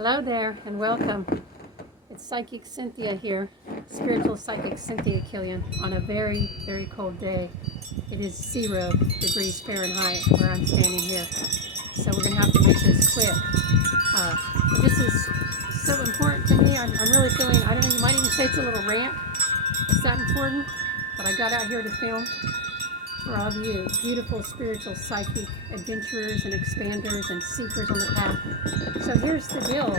Hello there and welcome. It's Psychic Cynthia here, Spiritual Psychic Cynthia Killian, on a very, very cold day. It is 0 degrees Fahrenheit where I'm standing here. So we're going to have to make this quick. But this is so important to me. I'm really feeling, I don't know, you might even say it's a little rant. It's that important. But I got out here to film for all of you beautiful spiritual psychic adventurers and expanders and seekers on the path. So here's the deal.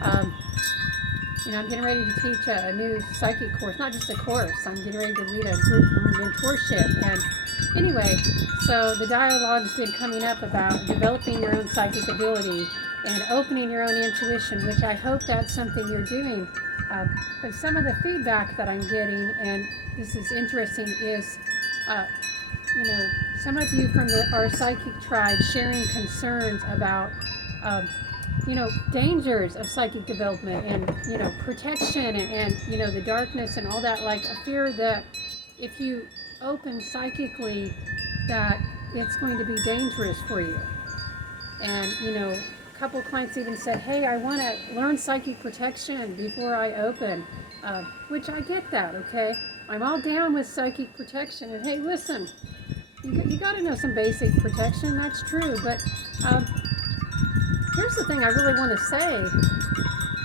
I'm getting ready to teach a new psychic course, not just a course. I'm getting ready to lead a group mentorship. And anyway, so the dialogue's been coming up about developing your own psychic ability and opening your own intuition, which I hope that's something you're doing. But some of the feedback that I'm getting, and this is interesting, is some of you from our psychic tribe sharing concerns about, dangers of psychic development and, protection and the darkness and all that, like a fear that if you open psychically, that it's going to be dangerous for you. And, a couple of clients even said, hey, I want to learn psychic protection before I open, which I get that, okay? I'm all down with psychic protection. And hey, listen, you got to know some basic protection, that's true, but here's the thing I really want to say.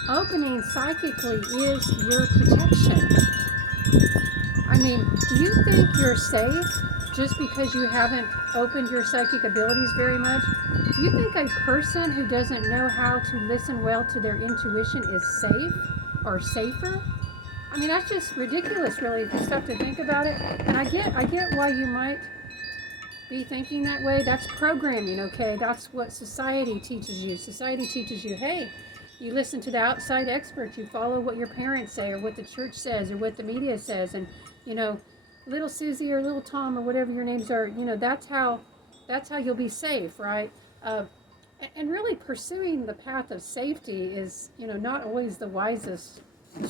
Opening psychically is your protection. I mean, do you think you're safe just because you haven't opened your psychic abilities very much? Do you think a person who doesn't know how to listen well to their intuition is safe or safer? I mean, that's just ridiculous, really, if you stop to think about it. And I get why you might be thinking that way. That's programming, okay? That's what society teaches you. Society teaches you, hey, you listen to the outside experts, you follow what your parents say or what the church says or what the media says, and little Susie or little Tom or whatever your names are, that's how you'll be safe, right? And really pursuing the path of safety is, not always the wisest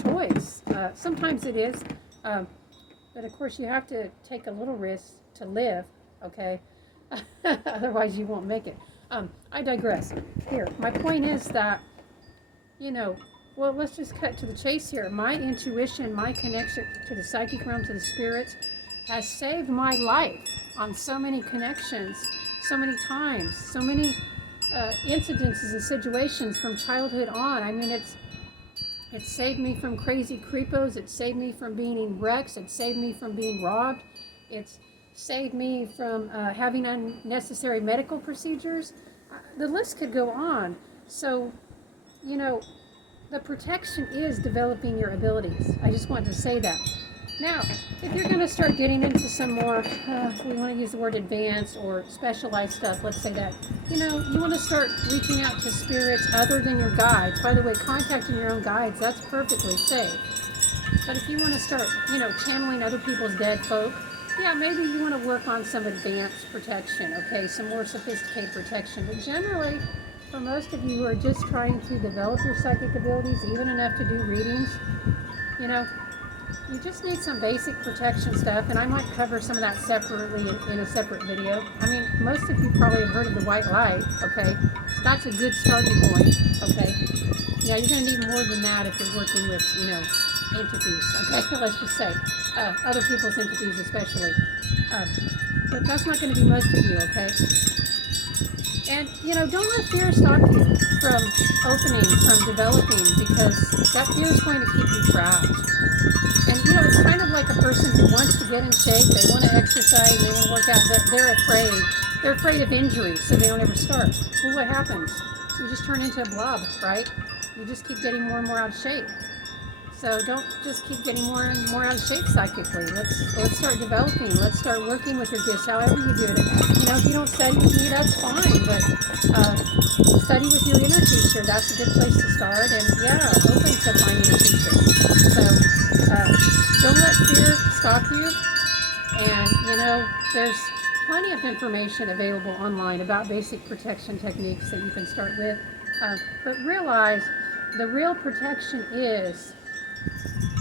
choice. Sometimes it is, but of course you have to take a little risk to live, okay? Otherwise you won't make it. I digress. Here, my point is that, well, let's just cut to the chase here. My intuition, my connection to the psychic realm, to the spirits, has saved my life on so many connections, so many times, so many incidences and situations from childhood on. I mean, it's saved me from crazy creepos. It saved me from being in wrecks. It saved me from being robbed. It's saved me from having unnecessary medical procedures. The list could go on. So, the protection is developing your abilities. I just wanted to say that. Now, if you're going to start getting into some more, we want to use the word advanced or specialized stuff, let's say that, you want to start reaching out to spirits other than your guides. By the way, contacting your own guides, that's perfectly safe. But if you want to start, channeling other people's dead folk, yeah, maybe you want to work on some advanced protection, okay, some more sophisticated protection. But generally, for most of you who are just trying to develop your psychic abilities, even enough to do readings, you just need some basic protection stuff, and I might cover some of that separately in a separate video. I mean, most of you probably have heard of the white light, okay? So that's a good starting point, okay? Yeah, you're going to need more than that if you're working with, entities, okay? Let's just say, other people's entities especially. But that's not going to be most of you, okay? And, don't let fear stop you from opening, from developing, because that fear is going to keep you trapped. And, it's kind of like a person who wants to get in shape, they want to exercise, they want to work out, but they're afraid. They're afraid of injury, so they don't ever start. Well, what happens? You just turn into a blob, right? You just keep getting more and more out of shape. So don't just keep getting more and more out of shape psychically. Let's start developing. Let's start working with your gifts, however you do it. If you don't study with me, that's fine. But study with your inner teacher. That's a good place to start. And yeah, open to finding a teacher. So don't let fear stop you. And there's plenty of information available online about basic protection techniques that you can start with. But realize the real protection is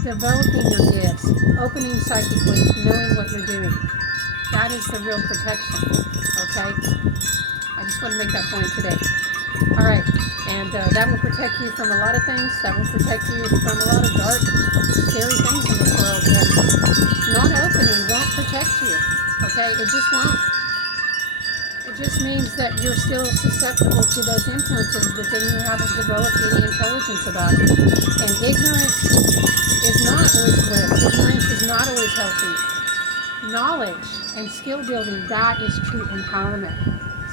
developing your gifts, opening psychically, knowing what you're doing. That is the real protection, okay? I just want to make that point today. All right. And that will protect you from a lot of things. That will protect you from a lot of dark, scary things in this world. And not opening won't protect you. Okay? It just won't. It just means that you're still susceptible to those influences, but then you haven't developed any intelligence about it. And ignorance is not always bliss. Ignorance is not always healthy. Knowledge and skill building, that is true empowerment.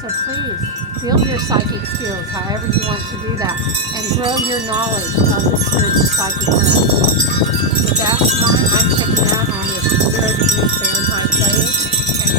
So please, build your psychic skills however you want to do that, and grow your knowledge of the spirit and psychic realm. With that in mind, I'm checking out on this 0 degrees Fahrenheit day, and